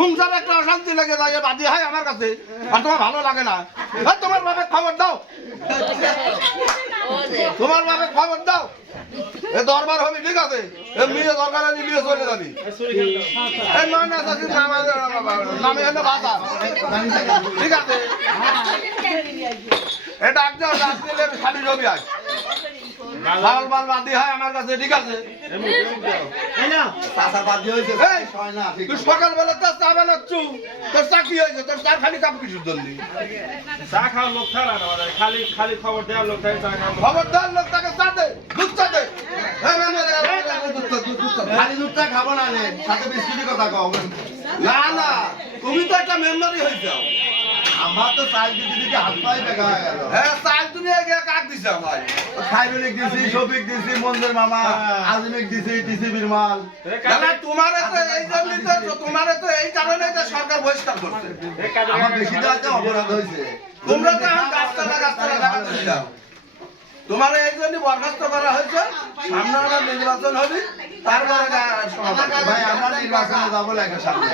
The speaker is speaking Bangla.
সংসার একটা অশান্তি লাগে যায় বাদি হয় আমার কাছে আর তোমার ভালো লাগে না তোমার বাপে খবর দাও তোমার বাপে খবর দাও এ দরবার হবে ঠিক আছে এমনি দরকার নিয়ে চলে যাবি এই ময়না চাষির নামে এনে বাধা ঠিক আছে এটা একদম ডাক দিলে খালি রবি আজ লাল মাল বাদি হয় আমার কাছে ঠিক আছে তুই সকালবেলা তোর চা বানাচ্ছু তোর চা কি হয়েছে তোর চা খালি কাপ কিছুর জন্য চা খাওয়ার লোক ছাড়া না খালি খালি খবর দেওয়ার লোক থাকে চা খাওয়ার খবর দেওয়ার লোক তাকে চা দে দুধ চা দে খালি দুধটা খাবো না সাথে বিস্কুটের কথা কও না না তুমি তো একটা মেম্বারই হয়ে যাও আমার তো চাল দিতে দিতে হাত পাই বেকা হয়ে গেল হ্যাঁ চাল তুমি কাক দিছো ভাই খাইরুলিক দিছি শফিক দিছি মঞ্জুর মামা আজমিক দিছি টিসিবির মাল তোমার তো এই কারণে তো সরকার বহিষ্কার করছে আমার বেশি তো আছে অপরাধ হয়েছে তোমরা তো গাছতলা দেখাতে দাও তোমার এই জন্য বরখাস্ত করা হয়েছে সামনে নির্বাচন হবে তারপরে ভাই আমরা নির্বাচনে যাবো লাগে সামনে